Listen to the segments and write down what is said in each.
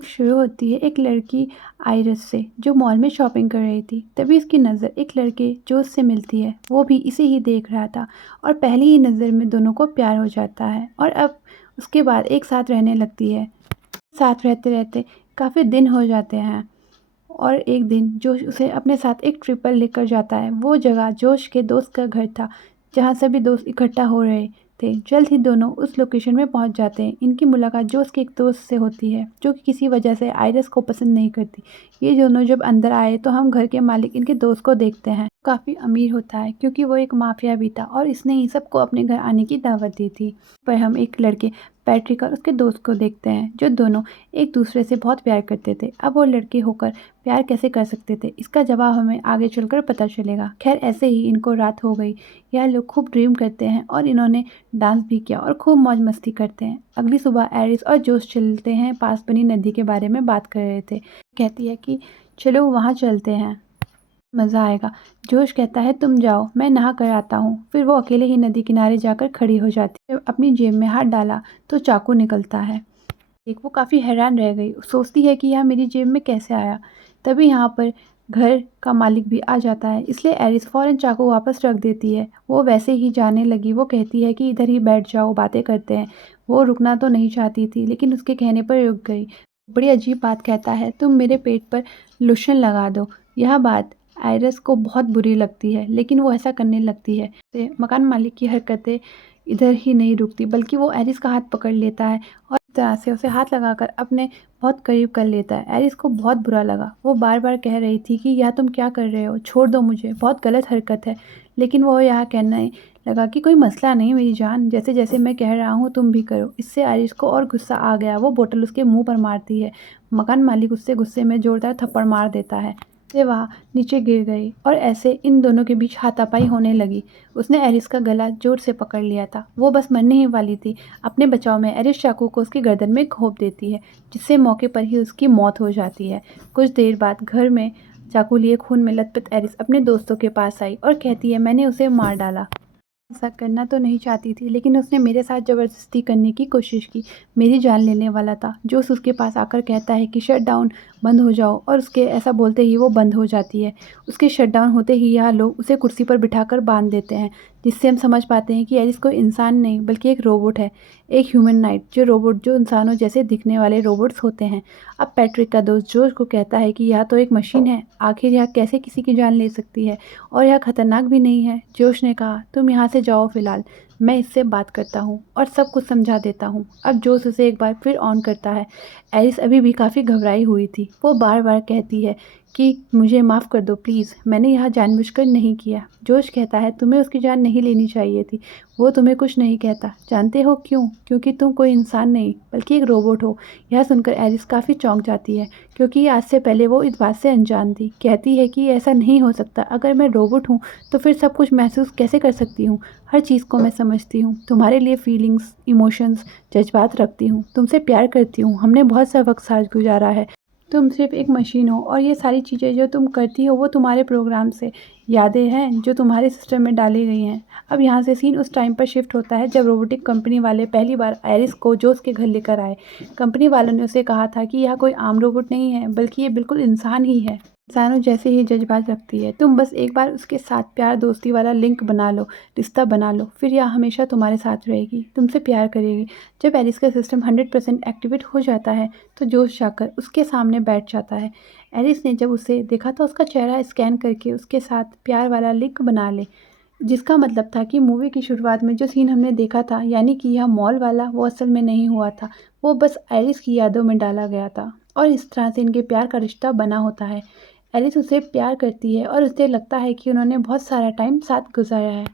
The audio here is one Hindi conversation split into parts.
शुरू होती है एक लड़की आइरिस से जो मॉल में शॉपिंग कर रही थी। तभी उसकी नज़र एक लड़के जोश से मिलती है। वो भी इसे ही देख रहा था और पहली ही नज़र में दोनों को प्यार हो जाता है और अब उसके बाद एक साथ रहने लगती है। साथ रहते रहते काफ़ी दिन हो जाते हैं और एक दिन जोश उसे अपने साथ एक ट्रिप पर लेकर जाता है। वो जगह जोश के दोस्त का घर था जहाँ सभी दोस्त इकट्ठा हो रहे थे। जल्द ही दोनों उस लोकेशन में पहुँच जाते हैं। इनकी मुलाकात जोश के एक दोस्त से होती है जो कि किसी वजह से आइरिस को पसंद नहीं करती। ये दोनों जब अंदर आए तो हम घर के मालिक इनके दोस्त को देखते हैं। काफ़ी अमीर होता है क्योंकि वो एक माफिया भी था और इसने ही सबको अपने घर आने की दावत दी थी। पर हम एक लड़के पैट्रिक और उसके दोस्त को देखते हैं जो दोनों एक दूसरे से बहुत प्यार करते थे। अब वो लड़के होकर प्यार कैसे कर सकते थे, इसका जवाब हमें आगे चलकर पता चलेगा। खैर ऐसे ही इनको रात हो गई। यह लोग खूब ड्रीम करते हैं और इन्होंने डांस भी किया और खूब मौज मस्ती करते हैं। अगली सुबह एरिस और जोश चलते हैं पास बनी नदी के बारे में बात कर रहे थे। कहती है कि चलो वहाँ चलते हैं, मज़ा आएगा। जोश कहता है तुम जाओ, मैं नहा कर आता हूँ। फिर वो अकेले ही नदी किनारे जाकर खड़ी हो जाती है। अपनी जेब में हाथ डाला तो चाकू निकलता है। एक वो काफ़ी हैरान रह गई। सोचती है कि यह मेरी जेब में कैसे आया। तभी यहाँ पर घर का मालिक भी आ जाता है, इसलिए एरिस फ़ौरन चाकू वापस रख देती है। वो वैसे ही जाने लगी। वो कहती है कि इधर ही बैठ जाओ, बातें करते हैं। वो रुकना तो नहीं चाहती थी लेकिन उसके कहने पर रुक गई। बड़ी अजीब बात कहता है, तुम मेरे पेट पर लोशन लगा दो। यह बात आइरिस को बहुत बुरी लगती है लेकिन वो ऐसा करने लगती है। मकान मालिक की हरकतें इधर ही नहीं रुकती बल्कि वो एरिस का हाथ पकड़ लेता है और इस तरह से उसे हाथ लगाकर अपने बहुत करीब कर लेता है। एरिस को बहुत बुरा लगा। वो बार बार कह रही थी कि यह तुम क्या कर रहे हो, छोड़ दो मुझे, बहुत गलत हरकत है। लेकिन वो यह कहने लगा कि कोई मसला नहीं मेरी जान, जैसे जैसे मैं कह रहा हूँ तुम भी करो। इससे एरिस को और गुस्सा आ गया। वो बोतल उसके मुंह पर मारती है। मकान मालिक उससे गुस्से में जोरदार थप्पड़ मार देता है। से वह नीचे गिर गई और ऐसे इन दोनों के बीच हाथापाई होने लगी। उसने एरिस का गला जोर से पकड़ लिया था। वो बस मरने ही वाली थी। अपने बचाव में एरिस चाकू को उसकी गर्दन में घोंप देती है जिससे मौके पर ही उसकी मौत हो जाती है। कुछ देर बाद घर में चाकू लिए खून में लथपथ एरिस अपने दोस्तों के पास आई और कहती है मैंने उसे मार डाला। ऐसा करना तो नहीं चाहती थी लेकिन उसने मेरे साथ ज़बरदस्ती करने की कोशिश की। मेरी जान लेने वाला था। जोश उसके पास आकर कहता है कि शट डाउन बंद हो जाओ और उसके ऐसा बोलते ही वो बंद हो जाती है। उसके शट डाउन होते ही यह लोग उसे कुर्सी पर बिठाकर बांध देते हैं जिससे हम समझ पाते हैं कि एरिस कोई इंसान नहीं बल्कि एक रोबोट है, एक ह्यूमनॉइड जो इंसानों जैसे दिखने वाले रोबोट्स होते हैं। अब पैट्रिक का दोस्त जोश को कहता है कि यह तो एक मशीन है, आखिर यह कैसे किसी की जान ले सकती है और यह खतरनाक भी नहीं है। जोश ने कहा तुम यहाँ से जाओ फिलहाल, मैं इससे बात करता हूँ और सब कुछ समझा देता हूँ। अब जोश उसे एक बार फिर ऑन करता है। एरिस अभी भी काफ़ी घबराई हुई थी। वो बार बार कहती है कि मुझे माफ़ कर दो प्लीज़, मैंने यह जानबूझकर नहीं किया। जोश कहता है तुम्हें उसकी जान नहीं लेनी चाहिए थी। वो तुम्हें कुछ नहीं कहता। जानते हो क्यों? क्योंकि तुम कोई इंसान नहीं बल्कि एक रोबोट हो। यह सुनकर एरिस काफ़ी चौंक जाती है क्योंकि आज से पहले वो इस बात से अनजान थी। कहती है कि ऐसा नहीं हो सकता। अगर मैं रोबोट हूँ तो फिर सब कुछ महसूस कैसे कर सकती हूँ? हर चीज़ को मैं समझती हूँ। तुम्हारे लिए फीलिंग्स, इमोशंस, जज्बात रखती हूँ। तुमसे प्यार करती हूँ। हमने बहुत सा वक्त साथ गुजारा है। तुम सिर्फ एक मशीन हो और ये सारी चीज़ें जो तुम करती हो वो तुम्हारे प्रोग्राम से यादें हैं जो तुम्हारे सिस्टम में डाली गई हैं। अब यहाँ से सीन उस टाइम पर शिफ्ट होता है जब रोबोटिक कंपनी वाले पहली बार आयरिस को जोस के घर लेकर आए। कंपनी वालों ने उसे कहा था कि यह कोई आम रोबोट नहीं है बल्कि ये बिल्कुल इंसान ही है, इंसानों जैसे ही जज्बात रखती है। तुम बस एक बार उसके साथ प्यार दोस्ती वाला लिंक बना लो, रिश्ता बना लो, फिर यह हमेशा तुम्हारे साथ रहेगी, तुमसे प्यार करेगी। जब एलिस का सिस्टम 100% एक्टिवेट हो जाता है तो जोश जाकर उसके सामने बैठ जाता है। एलिस ने जब उसे देखा तो उसका चेहरा स्कैन करके उसके साथ प्यार वाला लिंक बना ले, जिसका मतलब था कि मूवी की शुरुआत में जो सीन हमने देखा था यानी कि यह मॉल वाला, वो असल में नहीं हुआ था। वो बस एलिस की यादों में डाला गया था और इस तरह से इनके प्यार का रिश्ता बना होता है। एलिस उसे प्यार करती है और उसे लगता है कि उन्होंने बहुत सारा टाइम साथ गुजारा है।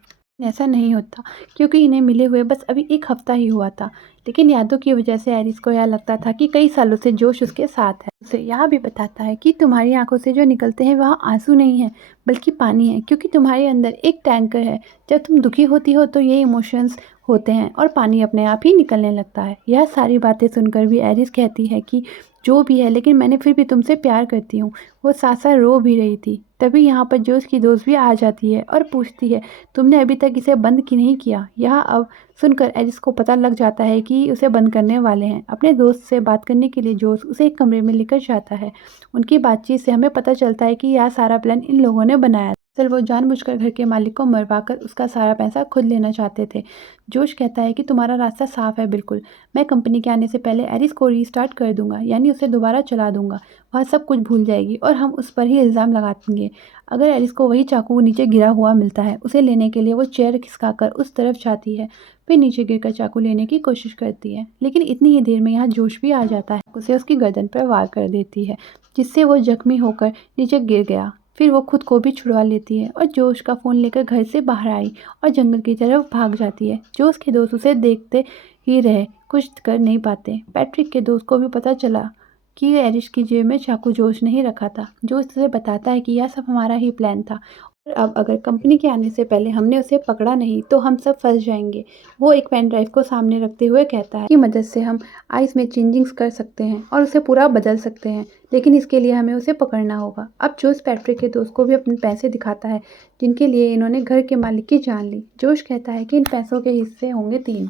ऐसा नहीं होता क्योंकि इन्हें मिले हुए बस अभी एक हफ्ता ही हुआ था, लेकिन यादों की वजह से एलिस को यह लगता था कि कई सालों से जोश उसके साथ है। उसे यह भी बताता है कि तुम्हारी आंखों से जो निकलते हैं वह आंसू नहीं है बल्कि पानी है, क्योंकि तुम्हारे अंदर एक टैंकर है। जब तुम दुखी होती हो तो ये इमोशंस होते हैं और पानी अपने आप ही निकलने लगता है। यह सारी बातें सुनकर भी एरिस कहती है कि जो भी है, लेकिन मैंने फिर भी तुमसे प्यार करती हूँ। वो साथ साथ रो भी रही थी। तभी यहाँ पर जोश की दोस्त भी आ जाती है और पूछती है, तुमने अभी तक इसे बंद क्यों नहीं किया। यह अब सुनकर एरिस को पता लग जाता है कि उसे बंद करने वाले हैं। अपने दोस्त से बात करने के लिए जोश उसे एक कमरे में लेकर जाता है। उनकी बातचीत से हमें पता चलता है कि यह सारा प्लान इन लोगों ने बनाया। दरअसल वो जानबूझकर घर के मालिक को मरवाकर उसका सारा पैसा खुद लेना चाहते थे। जोश कहता है कि तुम्हारा रास्ता साफ है बिल्कुल। मैं कंपनी के आने से पहले एरिस को रीस्टार्ट कर दूंगा, यानी उसे दोबारा चला दूंगा। वह सब कुछ भूल जाएगी और हम उस पर ही इल्ज़ाम लगाएंगे। अगर एरिस को वही चाकू नीचे गिरा हुआ मिलता है, उसे लेने के लिए वो चेयर खिसकाकर उस तरफ जाती है। फिर नीचे गिरकर चाकू लेने की कोशिश करती है, लेकिन इतनी ही देर में यहाँ जोश भी आ जाता है। उसे उसकी गर्दन पर वार कर देती है, जिससे वो जख्मी होकर नीचे गिर गया। फिर वो खुद को भी छुड़वा लेती है और जोश का फ़ोन लेकर घर से बाहर आई और जंगल की तरफ भाग जाती है। जोश के दोस्त उसे देखते ही रहे, कुछ कर नहीं पाते। पैट्रिक के दोस्त को भी पता चला कि एरिस की जेब में चाकू जोश ने ही रखा था। जोश उसे बताता है कि यह सब हमारा ही प्लान था और अब अगर कंपनी के आने से पहले हमने उसे पकड़ा नहीं तो हम सब फंस जाएंगे। वो एक पेन ड्राइव को सामने रखते हुए कहता है कि मदद से हम आइस में चेंजिंग्स कर सकते हैं और उसे पूरा बदल सकते हैं, लेकिन इसके लिए हमें उसे पकड़ना होगा। अब जोश पैट्रिक के दोस्त को भी अपने पैसे दिखाता है, जिनके लिए इन्होंने घर के मालिक की जान ली। जोश कहता है कि इन पैसों के हिस्से होंगे 3,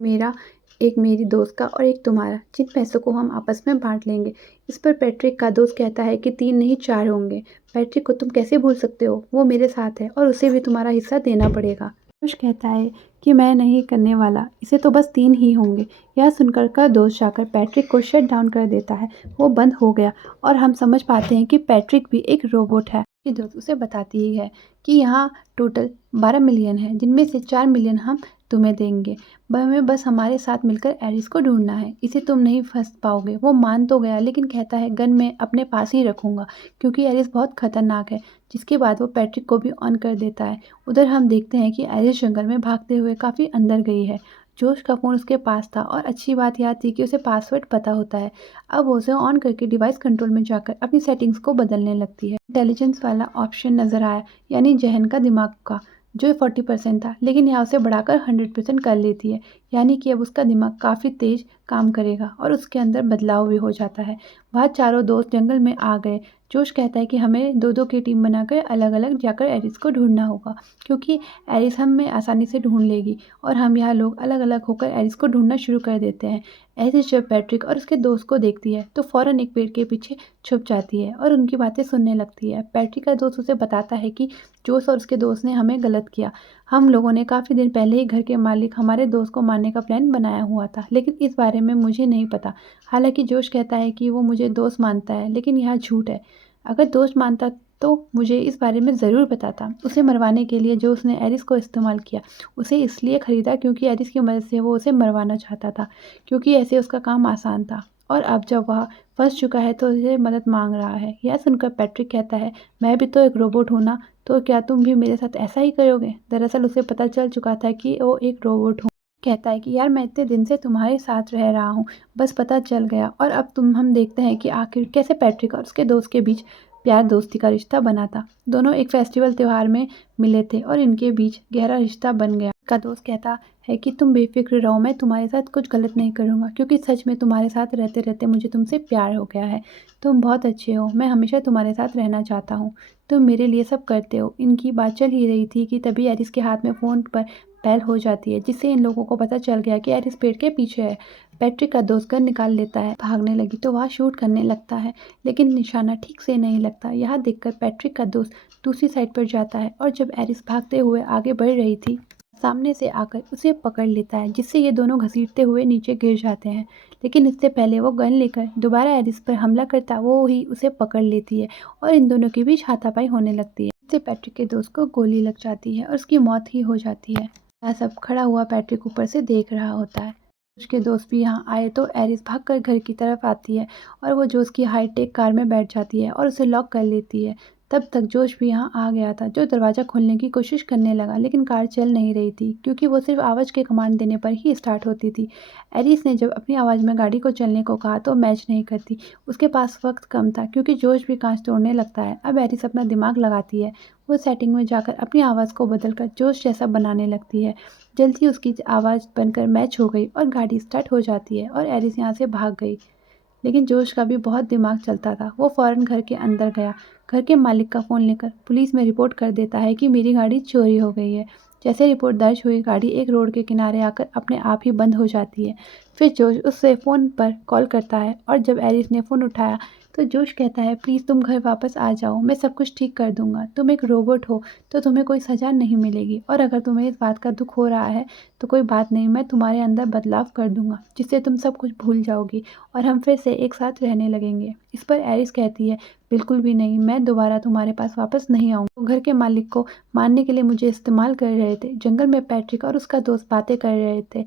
मेरा, एक मेरी दोस्त का और एक तुम्हारा, जिन पैसों को हम आपस में बांट लेंगे। इस पर पैट्रिक का दोस्त कहता है कि 3 नहीं 4 होंगे। पैट्रिक को तुम कैसे भूल सकते हो, वो मेरे साथ है और उसे भी तुम्हारा हिस्सा देना पड़ेगा। जोश कहता है कि मैं नहीं करने वाला, इसे तो बस 3 ही होंगे। यह सुनकर का दोस्त जाकर पैट्रिक को शट डाउन कर देता है। वो बंद हो गया और हम समझ पाते हैं कि पैट्रिक भी एक रोबोट है। उसकी दोस्त उसे बताती ही है कि यहाँ टोटल 12 मिलियन है, जिनमें से 4 मिलियन हम तुम्हें देंगे। हमें बस हमारे साथ मिलकर एरिस को ढूंढना है, इसे तुम नहीं फंस पाओगे। वो मान तो गया, लेकिन कहता है गन मैं अपने पास ही रखूंगा क्योंकि एरिस बहुत खतरनाक है। जिसके बाद वो पैट्रिक को भी ऑन कर देता है। उधर हम देखते हैं कि एरिस जंगल में भागते हुए काफ़ी अंदर गई है। जोश का फ़ोन उसके पास था और अच्छी बात यह थी कि उसे पासवर्ड पता होता है। अब वो उसे ऑन करके डिवाइस कंट्रोल में जाकर अपनी सेटिंग्स को बदलने लगती है। इंटेलिजेंस वाला ऑप्शन नज़र आया, यानी जहन का, दिमाग का, जो 40% था, लेकिन यहाँ उसे बढ़ाकर 100% कर लेती है। यानी कि अब उसका दिमाग काफ़ी तेज काम करेगा और उसके अंदर बदलाव भी हो जाता है। वह चारों दोस्त जंगल में आ गए। जोश कहता है कि हमें 2-2 की टीम बनाकर अलग अलग जाकर एरिस को ढूंढना होगा, क्योंकि एरिस हमें आसानी से ढूंढ लेगी और हम यहाँ लोग अलग अलग होकर एरिस को ढूंढना शुरू कर देते हैं। एरिस जब पैट्रिक और उसके दोस्त को देखती है तो फ़ौरन एक पेड़ के पीछे छुप जाती है और उनकी बातें सुनने लगती है। पैट्रिक का दोस्त उसे बताता है कि जोश और उसके दोस्त ने हमें गलत किया। हम लोगों ने काफ़ी दिन पहले ही घर के मालिक हमारे दोस्त को मारने का प्लान बनाया हुआ था, लेकिन इस बारे में मुझे नहीं पता। हालांकि जोश कहता है कि वो मुझे दोस्त मानता है, लेकिन यह झूठ है। अगर दोस्त मानता तो मुझे इस बारे में ज़रूर बताता। उसे मरवाने के लिए जो उसने एरिस को इस्तेमाल किया, उसे इसलिए ख़रीदा क्योंकि एरिस की मदद से वो उसे मरवाना चाहता था, क्योंकि ऐसे उसका काम आसान था। और अब जब वह फंस चुका है तो उसे मदद मांग रहा है। यह सुनकर पैट्रिक कहता है, मैं भी तो एक रोबोट हूँ ना, तो क्या तुम भी मेरे साथ ऐसा ही करोगे। दरअसल उसे पता चल चुका था कि वो एक रोबोट हूँ। कहता है कि यार मैं इतने दिन से तुम्हारे साथ रह रहा हूँ, बस पता चल गया। और अब हम देखते हैं कि आखिर कैसे पैट्रिक और उसके दोस्त के बीच प्यार दोस्ती का रिश्ता बना था। दोनों एक फेस्टिवल त्यौहार में मिले थे और इनके बीच गहरा रिश्ता बन गया। का दोस्त कहता है कि तुम बेफिक्र रहो, मैं तुम्हारे साथ कुछ गलत नहीं करूँगा, क्योंकि सच में तुम्हारे साथ रहते रहते मुझे तुमसे प्यार हो गया है। तुम बहुत अच्छे हो, मैं हमेशा तुम्हारे साथ रहना चाहता हूँ। तुम मेरे लिए सब करते हो। इनकी बात चल ही रही थी कि तभी एरिस के हाथ में फ़ोन पर बेल हो जाती है, जिससे इन लोगों को पता चल गया कि एरिस पेड़ के पीछे है। पैट्रिक का दोस्त गन निकाल लेता है, भागने लगी तो वह शूट करने लगता है, लेकिन निशाना ठीक से नहीं लगता। यह देखकर पैट्रिक का दोस्त दूसरी साइड पर जाता है और जब एरिस भागते हुए आगे बढ़ रही थी, सामने से आकर उसे पकड़ लेता है, जिससे ये दोनों घसीटते हुए नीचे गिर जाते हैं। लेकिन इससे पहले वो गन लेकर दोबारा एरिस पर हमला करता वो ही उसे पकड़ लेती है और इन दोनों के बीच हाथापाई होने लगती है। इससे पैट्रिक के दोस्त को गोली लग जाती है और उसकी मौत ही हो जाती है। यह सब खड़ा हुआ पैट्रिक ऊपर से देख रहा होता है। उसके दोस्त भी यहाँ आए तो एरिस भागकर घर की तरफ आती है और वो जो उसकी हाईटेक कार में बैठ जाती है और उसे लॉक कर लेती है। तब तक जोश भी यहाँ आ गया था, जो दरवाज़ा खोलने की कोशिश करने लगा, लेकिन कार चल नहीं रही थी क्योंकि वो सिर्फ आवाज़ के कमांड देने पर ही स्टार्ट होती थी। एरिस ने जब अपनी आवाज़ में गाड़ी को चलने को कहा तो मैच नहीं करती। उसके पास वक्त कम था क्योंकि जोश भी कांच तोड़ने लगता है। अब एरिस अपना दिमाग लगाती है। वो सेटिंग में जाकर अपनी आवाज़ को बदलकर जोश जैसा बनाने लगती है। जल्दी उसकी आवाज़ बनकर मैच हो गई और गाड़ी स्टार्ट हो जाती है और एरिस यहाँ से भाग गई। लेकिन जोश का भी बहुत दिमाग चलता था। वो फ़ौरन घर के अंदर गया। घर के मालिक का फ़ोन लेकर पुलिस में रिपोर्ट कर देता है कि मेरी गाड़ी चोरी हो गई है। जैसे रिपोर्ट दर्ज हुई, गाड़ी एक रोड के किनारे आकर अपने आप ही बंद हो जाती है। फिर जोश उससे फ़ोन पर कॉल करता है और जब एरिस ने फ़ोन उठाया तो जोश कहता है, प्लीज़ तुम घर वापस आ जाओ, मैं सब कुछ ठीक कर दूंगा। तुम एक रोबोट हो तो तुम्हें कोई सज़ा नहीं मिलेगी, और अगर तुम्हें इस बात का दुख हो रहा है तो कोई बात नहीं, मैं तुम्हारे अंदर बदलाव कर दूंगा जिससे तुम सब कुछ भूल जाओगी और हम फिर से एक साथ रहने लगेंगे। इस पर एरिस कहती है, बिल्कुल भी नहीं, मैं दोबारा तुम्हारे पास वापस नहीं आऊँगी। वो घर के मालिक को मारने के लिए मुझे इस्तेमाल कर रहे थे। जंगल में पैट्रिक और उसका दोस्त बातें कर रहे थे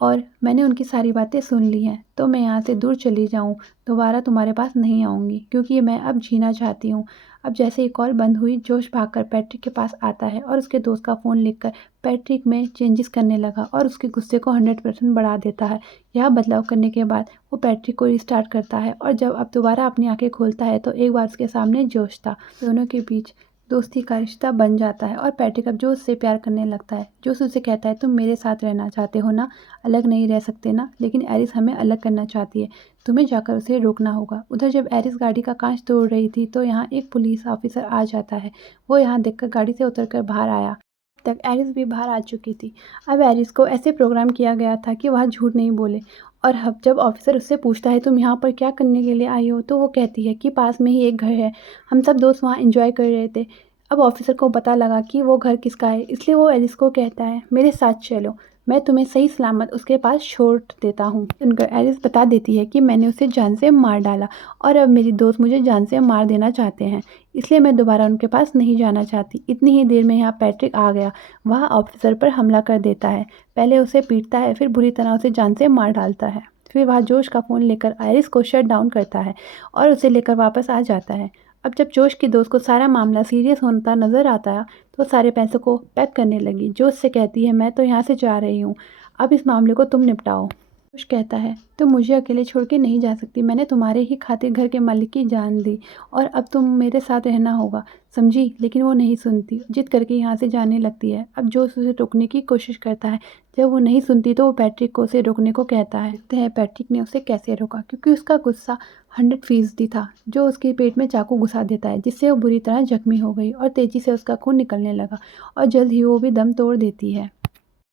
और मैंने उनकी सारी बातें सुन ली हैं, तो मैं यहाँ से दूर चली जाऊँ, दोबारा तुम्हारे पास नहीं आऊँगी क्योंकि मैं अब जीना चाहती हूँ। अब जैसे ही कॉल बंद हुई, जोश भागकर पैट्रिक के पास आता है और उसके दोस्त का फ़ोन लेकर पैट्रिक में चेंजेस करने लगा और उसके गुस्से को 100% बढ़ा देता है। यह बदलाव करने के बाद वो पैट्रिक को रिस्टार्ट करता है और जब अब दोबारा अपनी आंखें खोलता है तो एक बार उसके सामने जोश था। दोनों के बीच दोस्ती का रिश्ता बन जाता है और पैट्रिक अब जोश से प्यार करने लगता है। जोश उससे कहता है, तुम मेरे साथ रहना चाहते हो ना, अलग नहीं रह सकते ना। लेकिन एरिस हमें अलग करना चाहती है, तुम्हें जाकर उसे रोकना होगा। उधर जब एरिस गाड़ी का कांच तोड़ रही थी तो यहाँ एक पुलिस ऑफिसर आ जाता है। वो यहाँ देखकर गाड़ी से उतरकर बाहर आया। तक एरिस भी बाहर आ चुकी थी। अब एरिस को ऐसे प्रोग्राम किया गया था कि वह झूठ नहीं बोले। और अब जब ऑफिसर उससे पूछता है, तुम यहाँ पर क्या करने के लिए आई हो, तो वो कहती है कि पास में ही एक घर है, हम सब दोस्त वहाँ एंजॉय कर रहे थे। अब ऑफिसर को पता लगा कि वो घर किसका है, इसलिए वो एरिस को कहता है, मेरे साथ चलो, मैं तुम्हें सही सलामत उसके पास छोड़ देता हूँ। सुनकर एरिस बता देती है कि मैंने उसे जान से मार डाला और अब मेरी दोस्त मुझे जान से मार देना चाहते हैं, इसलिए मैं दोबारा उनके पास नहीं जाना चाहती। इतनी ही देर में यहाँ पैट्रिक आ गया। वह ऑफिसर पर हमला कर देता है। पहले उसे पीटता है, फिर बुरी तरह उसे जान से मार डालता है। फिर वह जोश का फ़ोन लेकर आयरिस को शट डाउन करता है और उसे लेकर वापस आ जाता है। अब जब जोश की दोस्त को सारा मामला सीरियस होता नज़र आता है तो सारे पैसों को पैक करने लगी। जोश से कहती है, मैं तो यहाँ से जा रही हूँ, अब इस मामले को तुम निपटाओ। जोश कहता है, तुम मुझे अकेले छोड़ के नहीं जा सकती, मैंने तुम्हारे ही खातिर घर के मालिक की जान दी और अब तुम मेरे साथ रहना होगा, समझी। लेकिन वो नहीं सुनती, जिद करके यहाँ से जाने लगती है। अब जोश उसे रोकने की कोशिश करता है। जब वो नहीं सुनती तो वो पैट्रिक को उसे रोकने को कहता है। देखते हैं पैट्रिक ने उसे कैसे रोका, क्योंकि उसका गुस्सा 100% था। जो उसके पेट में चाकू घुसा देता है जिससे वो बुरी तरह जख्मी हो गई और तेज़ी से उसका खून निकलने लगा और जल्द ही वो भी दम तोड़ देती है।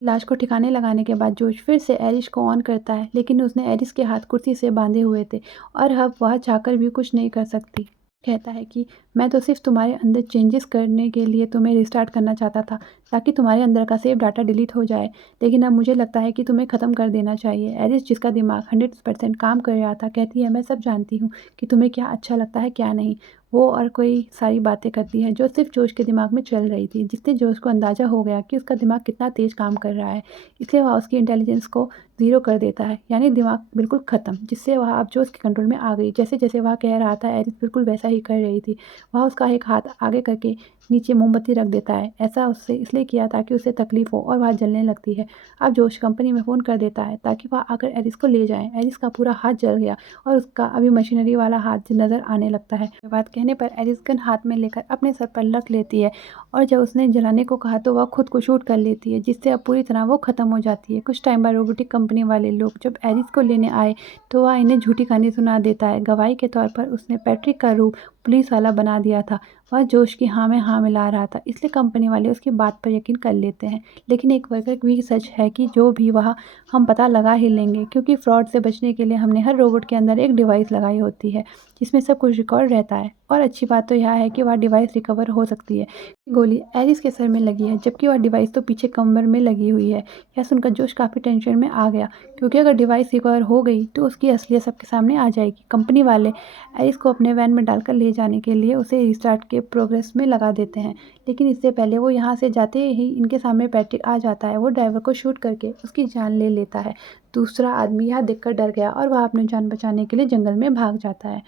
लाश को ठिकाने लगाने के बाद जोश फिर से एरिस को ऑन करता है, लेकिन उसने एरिस के हाथ कुर्सी से बांधे हुए थे और अब वह चाहकर भी कुछ नहीं कर सकती। कहता है कि मैं तो सिर्फ तुम्हारे अंदर चेंजेस करने के लिए तुम्हें रिस्टार्ट करना चाहता था ताकि तुम्हारे अंदर का सेव डाटा डिलीट हो जाए, लेकिन अब मुझे लगता है कि तुम्हें ख़त्म कर देना चाहिए। एरिस, जिसका दिमाग 100% काम कर रहा था, कहती है, मैं सब जानती हूँ कि तुम्हें क्या अच्छा लगता है क्या नहीं। वो और कोई सारी बातें करती है जो सिर्फ जोश के दिमाग में चल रही थी, जिससे जोश को अंदाज़ा हो गया कि उसका दिमाग कितना तेज़ काम कर रहा है। इसलिए वह उसकी इंटेलिजेंस को ज़ीरो कर देता है, यानी दिमाग बिल्कुल ख़त्म, जिससे वह अब जोश के कंट्रोल में आ गई। जैसे जैसे वह कह रहा था एरिस बिल्कुल वैसा ही कर रही थी। वह उसका एक हाथ आगे करके नीचे मोमबत्ती रख देता है। ऐसा उससे इसलिए किया ताकि उसे तकलीफ़ हो और वह जलने लगती है। अब जोश कंपनी में फ़ोन कर देता है ताकि वह आकर एरिस को ले जाएँ। एरिस का पूरा हाथ जल गया और उसका अभी मशीनरी वाला हाथ नज़र आने लगता है। बात कहने पर एरिस गन हाथ में लेकर अपने सर पर रख लेती है और जब उसने जलाने को कहा तो वह खुद को शूट कर लेती है, जिससे अब पूरी तरह वो ख़त्म हो जाती है। कुछ टाइम बाद रोबोटिक कंपनी वाले लोग जब एरिस को लेने आए तो वह इन्हें झूठी कहानी सुना देता है। गवाही के तौर पर उसने पैट्रिक का रूप पुलिस वाला बना दिया था। वह जोश की हाँ में हाँ मिला रहा था, इसलिए कंपनी वाले उसकी बात पर यकीन कर लेते हैं। लेकिन एक वर्कर भी सच है कि जो भी वह हम पता लगा ही लेंगे, क्योंकि फ्रॉड से बचने के लिए हमने हर रोबोट के अंदर एक डिवाइस लगाई होती है जिसमें सब कुछ रिकॉर्ड रहता है। और अच्छी बात तो यह है कि वह डिवाइस रिकवर हो सकती है। गोली एरिस के सर में लगी है जबकि वह डिवाइस तो पीछे कमर में लगी हुई है। यह सुनकर जोश काफ़ी टेंशन में आ गया, क्योंकि अगर डिवाइस रिकवर हो गई तो उसकी असलियत सबके सामने आ जाएगी। कंपनी वाले एरिस को अपने वैन में डालकर ले जाने के लिए उसे रिस्टार्ट के प्रोग्रेस में लगा देते हैं, लेकिन इससे पहले वो यहाँ से जाते ही इनके सामने पैट्रिक आ जाता है। वो ड्राइवर को शूट करके उसकी जान ले लेता है। दूसरा आदमी यह देखकर डर गया और वह अपनी जान बचाने के लिए जंगल में भाग जाता है।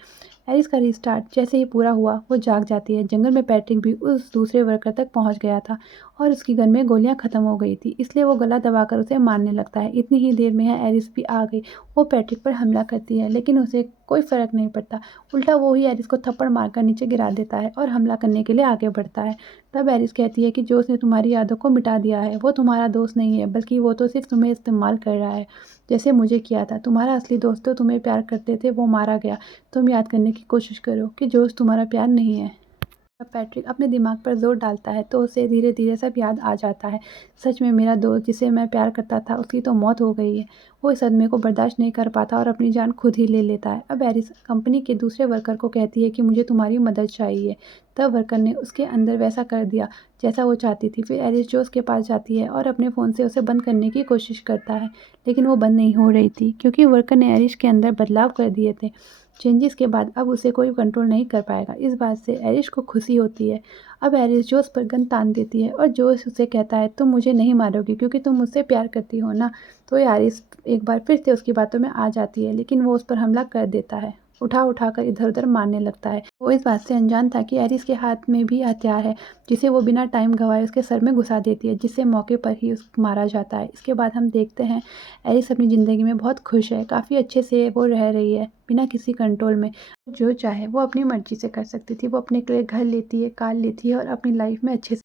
एरिस का रिस्टार्ट जैसे ही पूरा हुआ वो जाग जाती है। जंगल में पैट्रिक भी उस दूसरे वर्कर तक पहुंच गया था और उसकी गन में गोलियां खत्म हो गई थी, इसलिए वो गला दबाकर उसे मारने लगता है। इतनी ही देर में है एरिस भी आ गई। वो पैट्रिक पर हमला करती है लेकिन उसे कोई फ़र्क नहीं पड़ता। उल्टा वो ही एरिस को थप्पड़ मारकर नीचे गिरा देता है और हमला करने के लिए आगे बढ़ता है। तब एरिस कहती है कि जो उसने तुम्हारी यादों को मिटा दिया है वो तुम्हारा दोस्त नहीं है, बल्कि वो तो सिर्फ तुम्हें इस्तेमाल कर रहा है, जैसे मुझे किया था। तुम्हारा असली दोस्त तो तुम्हें प्यार करते थे, वो मारा गया। तुम याद करने की कोशिश करो कि जोश तुम्हारा प्यार नहीं है। जब पैट्रिक अपने दिमाग पर जोर डालता है तो उसे धीरे धीरे सब याद आ जाता है। सच में मेरा दोस्त जिसे मैं प्यार करता था उसकी तो मौत हो गई है। वो इस सदमे को बर्दाश्त नहीं कर पाता और अपनी जान खुद ही ले लेता है। अब एरिस कंपनी के दूसरे वर्कर को कहती है कि मुझे तुम्हारी मदद चाहिए। तब वर्कर ने उसके अंदर वैसा कर दिया जैसा वो चाहती थी। फिर एरिस जोश के पास जाती है और अपने फ़ोन से उसे बंद करने की कोशिश करता है, लेकिन वो बंद नहीं हो रही थी क्योंकि वर्कर ने एरिस के अंदर बदलाव कर दिए थे। चेंजेस के बाद अब उसे कोई कंट्रोल नहीं कर पाएगा। इस बात से एरिस को खुशी होती है। अब एरिस जोश पर गन तान देती है और जोश उसे कहता है तुम मुझे नहीं मारोगी क्योंकि तुम मुझसे प्यार करती हो ना। तो एरिस एक बार फिर से उसकी बातों में आ जाती है, लेकिन वो उस पर हमला कर देता है, उठा कर इधर उधर मारने लगता है। वो इस बात से अनजान था कि एरिस के हाथ में भी हथियार है, जिसे वो बिना टाइम गंवाए उसके सर में घुसा देती है, जिससे मौके पर ही उसको मारा जाता है। इसके बाद हम देखते हैं एरिस अपनी ज़िंदगी में बहुत खुश है, काफ़ी अच्छे से वो रह रही है बिना किसी कंट्रोल में। जो चाहे वो अपनी मर्जी से कर सकती थी। वो अपने के लिए घर लेती है, कार लेती है और अपनी लाइफ में अच्छे से